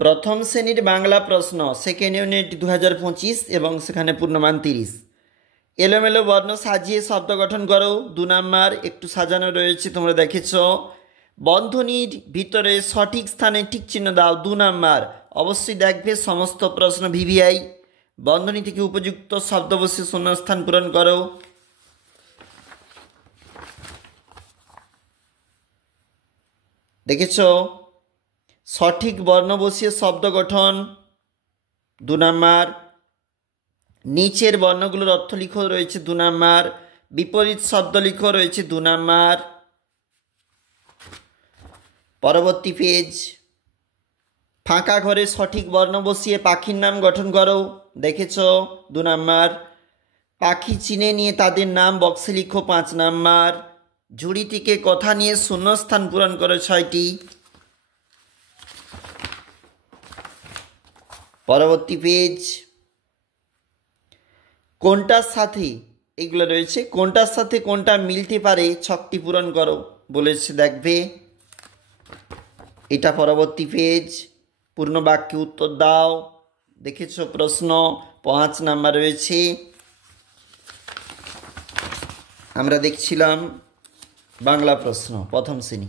प्रथम श्रेणीर बांगला प्रश्न second unit 2025 এবং সেখানে পূর্ণমান 30। এলোমেলো বর্ণ সাজিয়ে শব্দ গঠন করো। 2 নাম্বার একটু সাজানো রয়েছে, তোমরা দেখেছো। বন্ধনীর ভিতরে সঠিক স্থানে টিক চিহ্ন দাও। 2 নাম্বার অবশ্যই দেখবে সমস্ত প্রশ্ন ভিভিআই। বন্ধনী থেকে উপযুক্ত শব্দ বসিয়ে শূন্যস্থান পূরণ করো। দেখেছো সঠিক বর্ণ বসিয়ে শব্দ গঠন। 2 নাম্বার নিচের বর্ণগুলোর অর্থ লিখো রয়েছে 2 নাম্বার। বিপরীত শব্দ লিখো রয়েছে 2 নাম্বার। পরবর্তী পেজ। ফাঁকা ঘরে সঠিক বর্ণ বসিয়ে পাখির নাম গঠন করো। দেখেছো 2 নাম্বার। পাখি চিনে নিয়ে তাদের নাম বক্সে লিখো 5 নাম্বার। ঝুড়ি থেকে কথা নিয়ে শূন্যস্থান পূরণ করো 6টি। পরবর্তী পেজ। কোনটার সাথে এগুলো রয়েছে, কোনটার সাথে কোনটা মিলতে পারে ছকটি পূরণ করো বলেছে, দেখবে এটা। পরবর্তী পেজ। পূর্ণ বাক্যে উত্তর দাও। দেখেছো প্রশ্ন 5 নাম্বার রয়েছে। আমরা দেখছিলাম বাংলা প্রশ্ন প্রথম শ্রেণী।